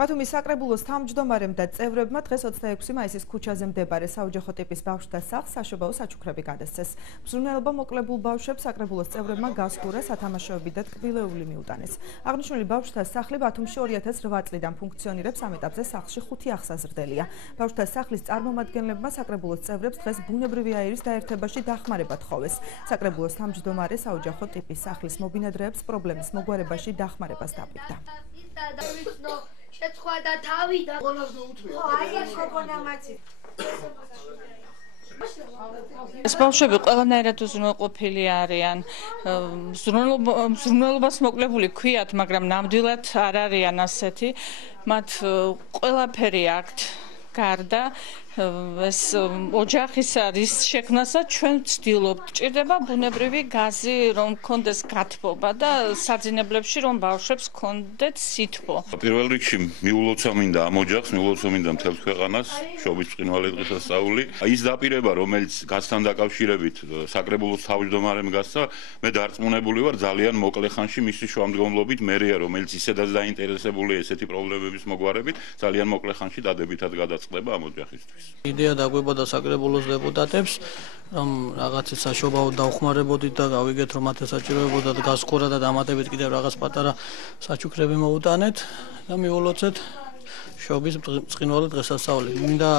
ბათუმის საკრებულოს თავმჯდომარემ და წევრებმა დღეს 26 მაისის ქუჩაზე მდებარე საოჯახო ტიპის ბავშვთა სახლს საშობაო საჩუქრები გადასცეს. მზრუნველობა მოკლებულ ბავშვებს საკრებულოს წევრებმა გასხურა სათამაშოები და ტკბილეული მიუტანეს. აღნიშნული ბავშვთა სახლი ბათუმში 2008 წლიდან ფუნქციონირებს, ამ ეტაპზე სახლში 5 ახსაზრდელია. ბავშვთა სახლის წარმომადგენლებმა საკრებულოს წევრებს დღეს ბუნებრივი აირის დაერთებაში დახმარება თხოვეს. საკრებულოს თავმჯდომარე საოჯახო ტიპის სახლის მობინადრეებს პრობლემის მოგვარებაში დახმარებას დაპირდა. შეცხვადა თავი და ეს ბავშვები ყველანაირად უზრუნველყოფილი არიან. მზრუნველობას მოკლებული ქვიათ, მაგრამ ნამდვილად არ არიან ასეთი. მათ ყველაფერი აქვთ გარდა ეს ოჯახის არის შექმნასაც ჩვენ ვცდილობთ. ჭირდება ბუნებრივი გაზი, რომ კონდეს გათბობა და საძინებლებში რომ ბავშვებს კონდეთ სითბო. პირველ რიგში მიულოცა მინდა ამ ოჯახს, მიულოცა მინდა მთელს ქვეყანას, შობის ბრწყინვალე დღესასწაული. ის დაპირება, რომელიც გასთან დაკავშირებით საკრებულოს თავმჯდომარემ გასცა, მე დარწმუნებული ვარ ძალიან მოკლე ხანში მისი შუამდგომლობით მერია, რომელიც ისედაც დაინტერესებულია ესეთი პრობლემების მოგვარებით, ძალიან მოკლე ხანში დადებითად გადაწყდება ამ ოჯახისთვის. იდეა დაგვებოდა საკრებულოს დეპუტატებს, რომ რაღაცის საშობაოდ დავხმარებოდით და გავიგეთ, რომ მათ ესაჭიროებოდათ გასხურა და დამატებით კიდევ რაღაც პატარა საჩუქრები მოუტანეთ და მიულოცეთ შობის ბრწყინვალე დღესასწაული. მინდა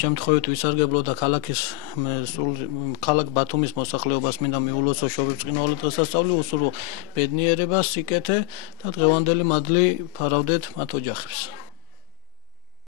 შემთხვევით ვისარგებლო და ქალაქ ბათუმის მოსახლეობას მინდა მიულოცო შობის ბრწყინვალე დღესასწაული, უსურვო ბედნიერება, სიკეთე და დღევანდელი მადლი ფარავდეთ მათ ოჯახებს.